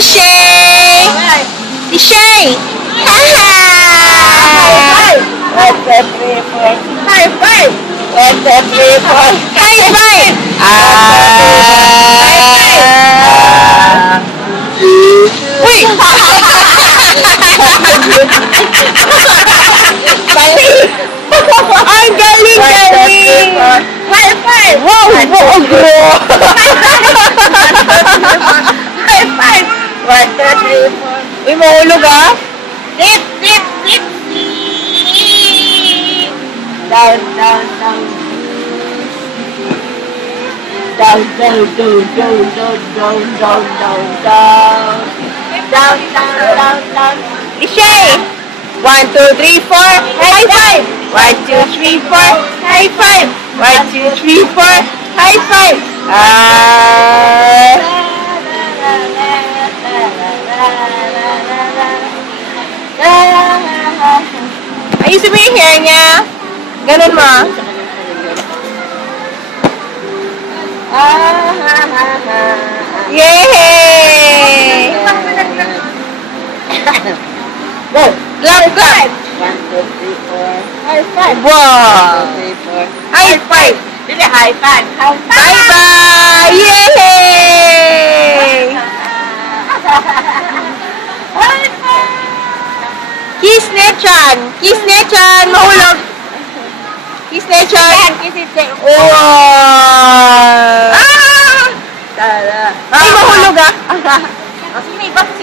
Shay! Si Shay! Haha! 1, 2, 3, 4. High five! 1, 2, 3, 4. High five! Uy! Ang galing-galing! High five! Wow! High five! 1, 2, 3, 4. Uy, mahulog ah! Dip, dip, dip. Down, down, down. Down, down, down, down, down, down, down, down, down. Down, down, down, down. Si Shay! 1, 2, 3, 4. High five! 1, 2, 3, 4. High five! 1, 2, 3, 4. High five! Ayusin mo yung hair niya. Ganun mo. Yay! Go! Love God! 1, 2, 3, 4. High five! Wow! 1, 2, 3, 4. High five! Dili, high five! High five! Bye-bye! Yay! High five! Kiss Nechan! Kiss Nechan! Mahulog! Kiss Nechan! Kiss it, say. Wow! Tara! Ay, mahulog ah! Kasi may box